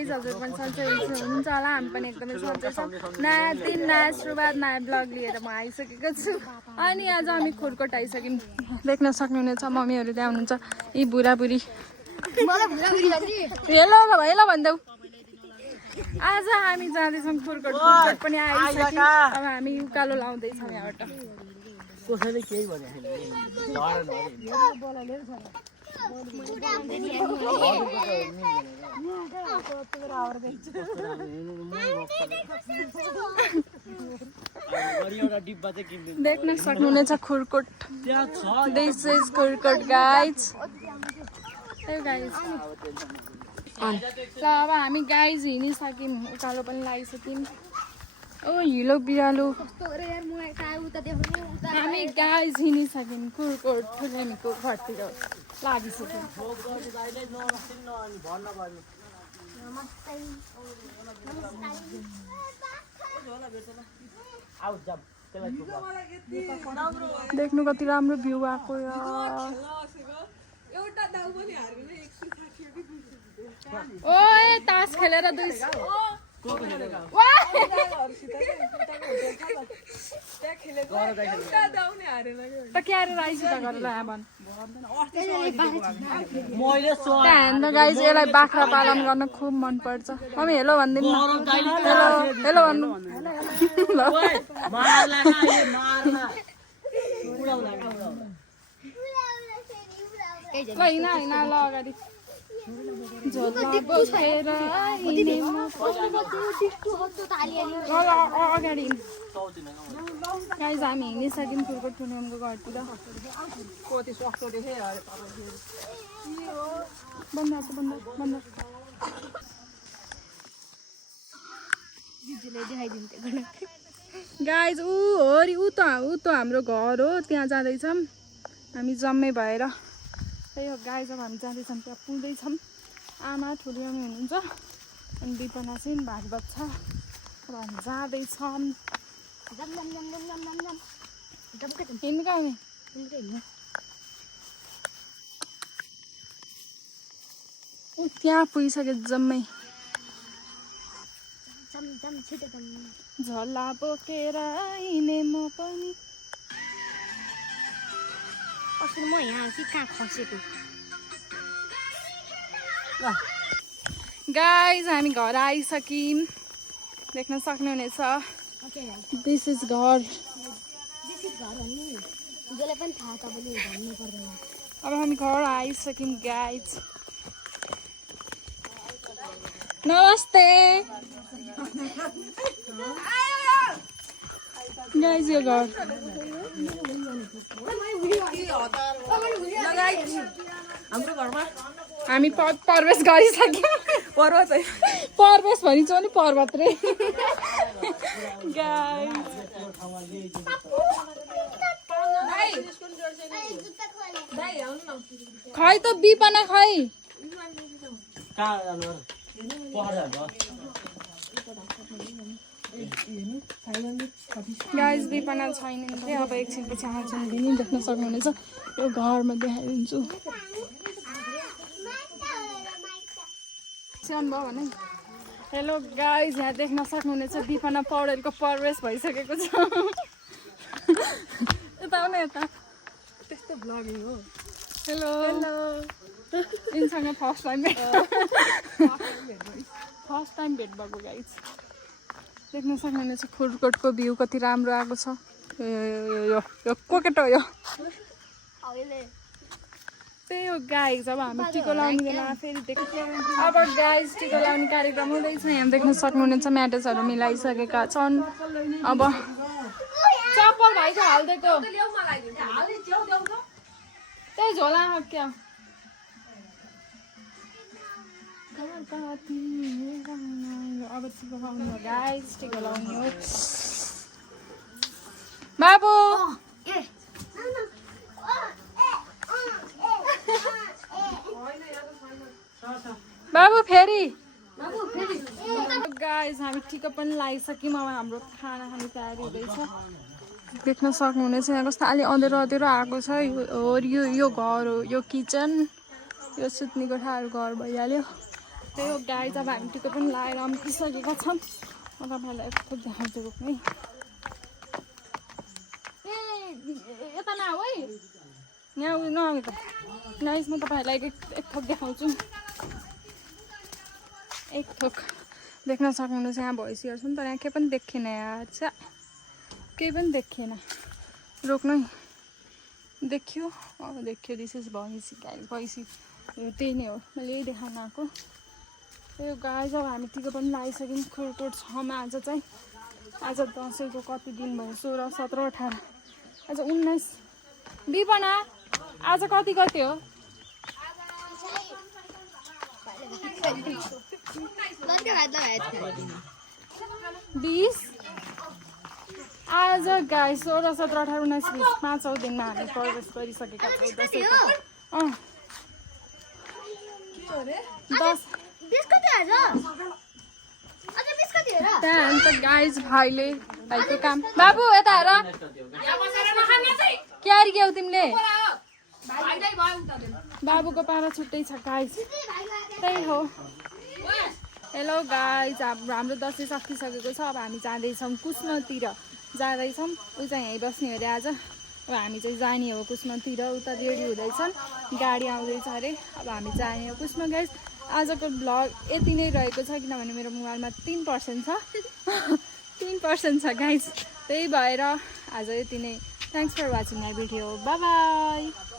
guys हजुर पनि सन्चै हुनुहुन्छ होला हामी पनि एकदमै सन्चै छौँ नयाँ दिन नयाँ सुरुवात नयाँ ब्लग लिएर म आइसकेको छु अनि आज हामी खुरकोट आइसक्यौँ देख्न सक्नुहुनेछ मम्मीहरू त्यहाँ हुनुहुन्छ यी बुढाबुढी हेलो हेलो भन्देऊ आज हामी जाँदैछौँ खुरकोट खुरकोट पनि आइसक्यौँ अब हामी उकालो लाउँदैछौँ यहाँबाट देख्न सक्नुहुनेछ Khurkot this is Khurkot guys अब हामी गाइज हिँडिसक्यौँ उकालो पनि लगाइसक्यौँ ओ हिलो बिरालो हामी गाइज हिँडिसक्यौँ खुरकोट ठुलेमीको घरतिर लागिसक्यौँ देख्नु कति राम्रो भ्यू आएको ओए तास खेलेर दुई यसलाई बाख्रा पालन गर्न खुब मन पर्छ मम्मी हेलो भनिदिनु हेलो हेलो भन्नु ल हिँड ल अगाडि अगाडि गाइज हामी हिँडिसक्यौँ खुरकोट ठुलेमीको घरतिर गाइज ऊ हो रि ऊ त हाम्रो घर हो त्यहाँ जाँदैछौँ हामी जम्मै भएर त्यही हो गाइज अब हामी जाँदैछौँ त्यहाँ पुग्दैछौँ आमा ठुलो आमा हुनुहुन्छ अनि दिपना चाहिँ भात बच्छ अब हामी जाँदैछौँ हिँड्नु कहाँ हामी त्यहाँ पुगिसक्यो जम्मै झोला बोकेर हिँडे म पनि म यहाँ कहाँ खसेको गाइज हामी घर आइसक्यौँ देख्न सक्नुहुनेछ दिस इज घर अब हामी घर आइसक्यौँ गाइज नमस्ते गाइज यो घर हाम्रो घरमा हामी प्रवेश गरिसक्यौँ प्रवेश भनिन्छ नि पर्वत रे खै त बिपना खै गाइज बिपना छैन अब एकछिनपछि आउँछौँ नि देख्न सक्नुहुनेछ यो घरमा देखाइदिन्छु भयो भने हेलो गाइज यहाँ देख्न सक्नुहुनेछ बिपना पौडेलको प्रवेश भइसकेको छ यता आउने यता त्यस्तो ब्लगिङ हो हेलो यिनसँग फर्स्ट टाइम भेट भएको गाइज देख्न सक्नुहुनेछ खुरकोटको भ्यू कति राम्रो आएको छ यो को केटो यो त्यही हो गाइज अब हामी टिको लाउने बेला फेरि अब गाइज टिको लाउने कार्यक्रम हुँदैछ यहाँ देख्न सक्नुहुनेछ म्याटर्सहरू मिलाइसकेका छन् अब चप्पल भाइको हालिदिएको त्यही झोला क्या अब टिको लाउने हो गाइज टिको लाउने हो बाबु बाबु फेरि गाइज हामी टिको पनि लगाइसक्यौँ अब हाम्रो खाना खाने तयारी हुँदैछ देख्न सक्नुहुनेछ यहाँ कस्तो अलि अँधेरो अँधेरो आएको छ यो घर हो यो किचन यो सुत्ने कोठाहरू घर भइहाल्यो त्यही हो गाइज अब हामी टिकट पनि लाएर आइसकेका छौँ म तपाईँहरूलाई यस्तो देखाउँछु रोक्ने ए यता न है यहाँ उयो नआउने त गाइज म तपाईँहरूलाई एक थोक देखाउँछु एक थोक देख्न सक्नुहुन्छ यहाँ भइसकेको छ नि तर यहाँ केही पनि देखिएन यार छ्या केही पनि देखिएन रोक्नु देखियो अब देखियो दिस इज भैँसी गाई भैँसी त्यही नै हो मैले यही देखाउन आएको यो गाई अब हामी टिका पनि लगाइसक्यौँ खुरकोट छमा आज चाहिँ आज दसैँको कति दिन भयो 16, 17, 18 आज 19 दिपना आज कति कति हो बिस आज गाई 16, 17, 18, 19, 20 5औँ दिनमा हामी प्रवेश गरिसकेका छौँ दसैँको 10 त्यहाँ अन्त गाइज भाइको काम बाबु यता हेर क्यारी क्याउ तिमीले बाबुको पारा छुट्टै छ गाइज त्यही हो हेलो गाइज हाम्रो दसैँ सकिसकेको छ अब हामी जाँदैछौँ कुस्मतिर जाँदैछौँ ऊ चाहिँ यहीँ बस्ने अरे आज अब हामी चाहिँ जाने हो कुस्मतिर उता रेडी हुँदैछन् गाडी आउँदैछ अरे अब हामी जाने हो कुस्मा गाइज आजको भ्लग यति नै रहेको छ किनभने मेरो मोबाइलमा 3% छ 3% छ गाइज त्यही भएर आज यति नै thanks for watching my video bye by